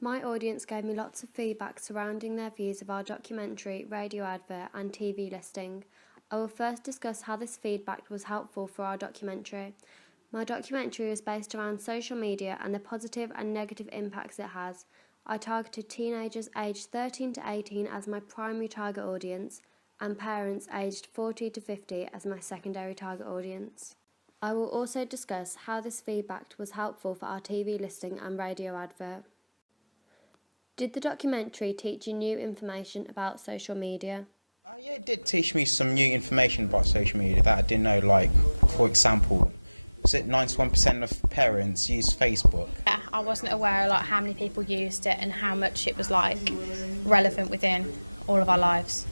My audience gave me lots of feedback surrounding their views of our documentary, radio advert and TV listing. I will first discuss how this feedback was helpful for our documentary. My documentary was based around social media and the positive and negative impacts it has. I targeted teenagers aged 13 to 18 as my primary target audience and parents aged 40 to 50 as my secondary target audience. I will also discuss how this feedback was helpful for our TV listing and radio advert. Did the documentary teach you new information about social media? Yeah, it did teach me some new information about social media that I didn't know, like, for example, was it 91% of parents use Facebook? Yeah, I wasn't aware like how many people used it and how much it was like relevant within all of our lives.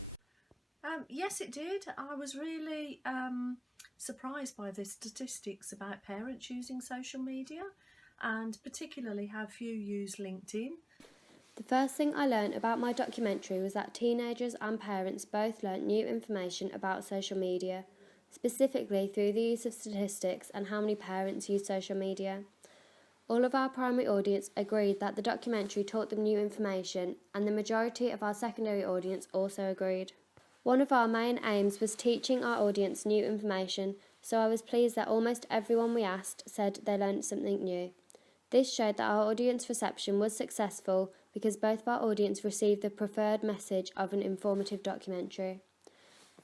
Yes, it did. I was really surprised by the statistics about parents using social media and particularly how few use LinkedIn. The first thing I learned about my documentary was that teenagers and parents both learnt new information about social media, specifically through the use of statistics and how many parents use social media. All of our primary audience agreed that the documentary taught them new information, and the majority of our secondary audience also agreed. One of our main aims was teaching our audience new information, so I was pleased that almost everyone we asked said they learnt something new. This showed that our audience reception was successful because both of our audience received the preferred message of an informative documentary.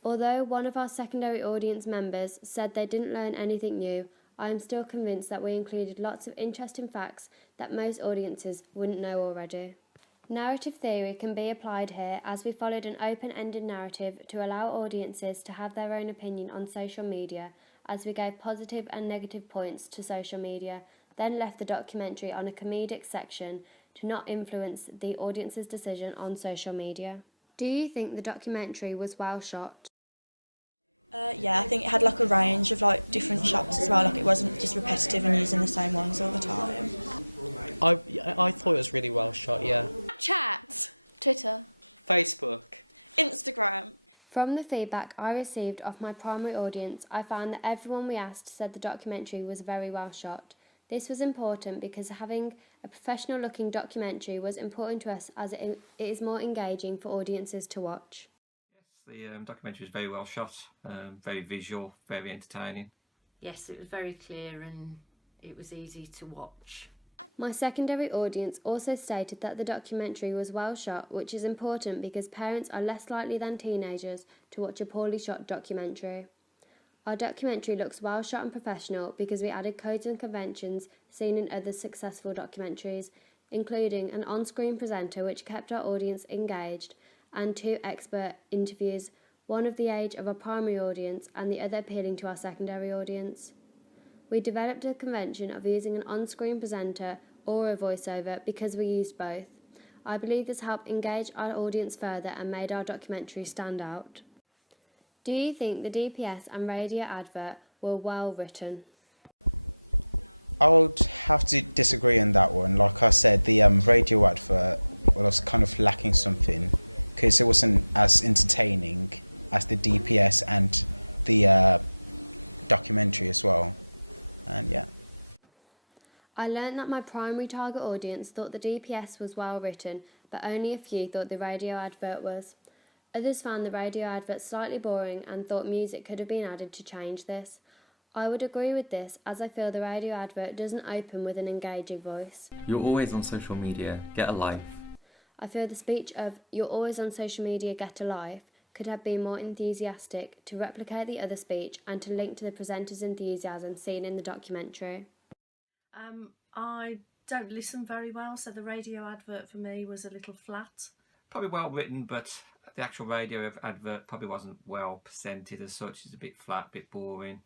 Although one of our secondary audience members said they didn't learn anything new, I am still convinced that we included lots of interesting facts that most audiences wouldn't know already. Narrative theory can be applied here as we followed an open-ended narrative to allow audiences to have their own opinion on social media, as we gave positive and negative points to social media, then left the documentary on a comedic section to not influence the audience's decision on social media. Do you think the documentary was well shot? Yeah, I think it had like a range of like different shots as well, like it wasn't just repetitive and using the same ones all the time. I thought it was really well shot, yeah. Chat, Twitter, Facebook, Instagram. From the feedback I received off my primary audience, I found that everyone we asked said the documentary was very well shot. This was important because having a professional-looking documentary was important to us as it is more engaging for audiences to watch. Yes, the documentary was very well shot, very visual, very entertaining. Yes, it was very clear and it was easy to watch. My secondary audience also stated that the documentary was well shot, which is important because parents are less likely than teenagers to watch a poorly shot documentary. Our documentary looks well shot and professional because we added codes and conventions seen in other successful documentaries, including an on-screen presenter which kept our audience engaged, and 2 expert interviews, one of the age of our primary audience and the other appealing to our secondary audience. We developed a convention of using an on-screen presenter or a voiceover because we used both. I believe this helped engage our audience further and made our documentary stand out. Do you think the DPS and radio advert were well written? I would have to disagree on that one. Like I said, the radio advert was kind of lacking something because it wasn't as entertaining as the DPS and the documentary as well. And yeah. I learnt that my primary target audience thought the DPS was well written, but only a few thought the radio advert was. Others found the radio advert slightly boring and thought music could have been added to change this. I would agree with this as I feel the radio advert doesn't open with an engaging voice. You're always on social media, get a life. I feel the speech of "you're always on social media, get a life" could have been more enthusiastic to replicate the other speech and to link to the presenter's enthusiasm seen in the documentary. I don't listen very well, so the radio advert for me was a little flat. Probably well written, but the actual radio advert probably wasn't well presented as such. It's a bit flat, a bit boring.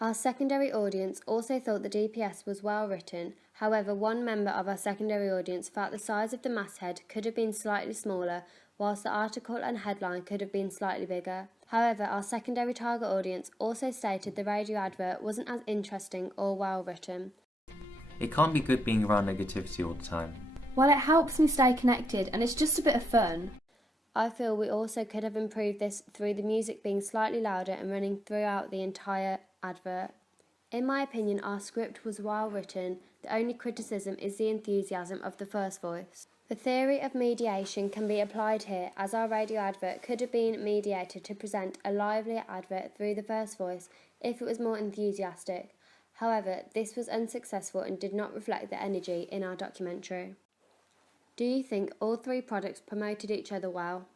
Our secondary audience also thought the DPS was well written. However, one member of our secondary audience felt the size of the masthead could have been slightly smaller, whilst the article and headline could have been slightly bigger. However, our secondary target audience also stated the radio advert wasn't as interesting or well written. It can't be good being around negativity all the time. Well, it helps me stay connected and it's just a bit of fun. I feel we also could have improved this through the music being slightly louder and running throughout the entire advert. In my opinion, our script was well written. The only criticism is the enthusiasm of the first voice. The theory of mediation can be applied here, as our radio advert could have been mediated to present a livelier advert through the first voice if it was more enthusiastic. However, this was unsuccessful and did not reflect the energy in our documentary. Do you think all three products promoted each other well?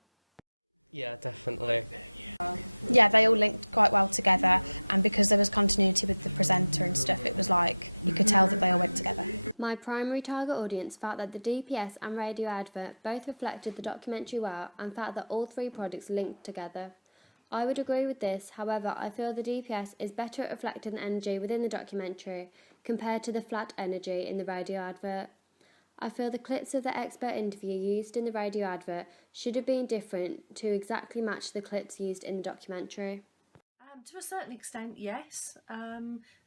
Yeah, definitely. Yeah, they all linked quite well together, and because there was continuity with the presenter and stuff, it was like you could tell that they all went together. My primary target audience felt that the DPS and radio advert both reflected the documentary well and felt that all three products linked together. I would agree with this, however, I feel the DPS is better at reflecting the energy within the documentary compared to the flat energy in the radio advert. I feel the clips of the expert interview used in the radio advert should have been different to exactly match the clips used in the documentary. To a certain extent, yes.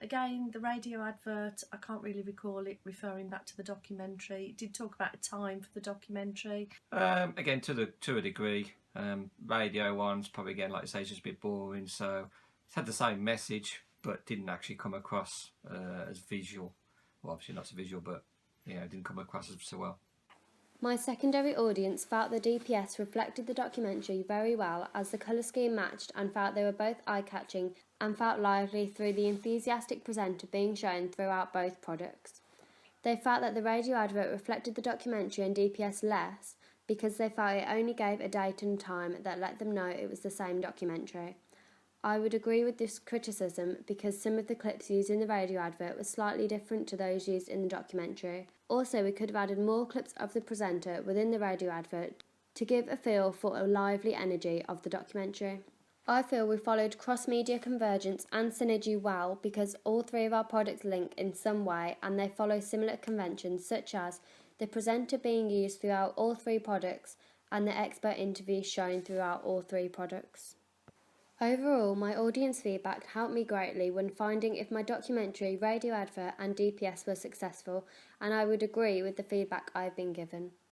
Again, the radio advert, I can't really recall it referring back to the documentary. It did talk about a time for the documentary. Again, to a degree. Radio one's probably, again, like I say, it's just a bit boring. So it's had the same message, but didn't actually come across as visual. Well, obviously not so visual, but it didn't come across as so well. My secondary audience felt the DPS reflected the documentary very well as the colour scheme matched and felt they were both eye-catching and felt lively through the enthusiastic presenter being shown throughout both products. They felt that the radio advert reflected the documentary and DPS less because they felt it only gave a date and time that let them know it was the same documentary. I would agree with this criticism because some of the clips used in the radio advert were slightly different to those used in the documentary. Also, we could have added more clips of the presenter within the radio advert to give a feel for a lively energy of the documentary. I feel we followed cross-media convergence and synergy well because all three of our products link in some way and they follow similar conventions such as the presenter being used throughout all three products and the expert interview shown throughout all three products. Overall, my audience feedback helped me greatly when finding if my documentary, radio advert and DPS were successful, and I would agree with the feedback I've been given.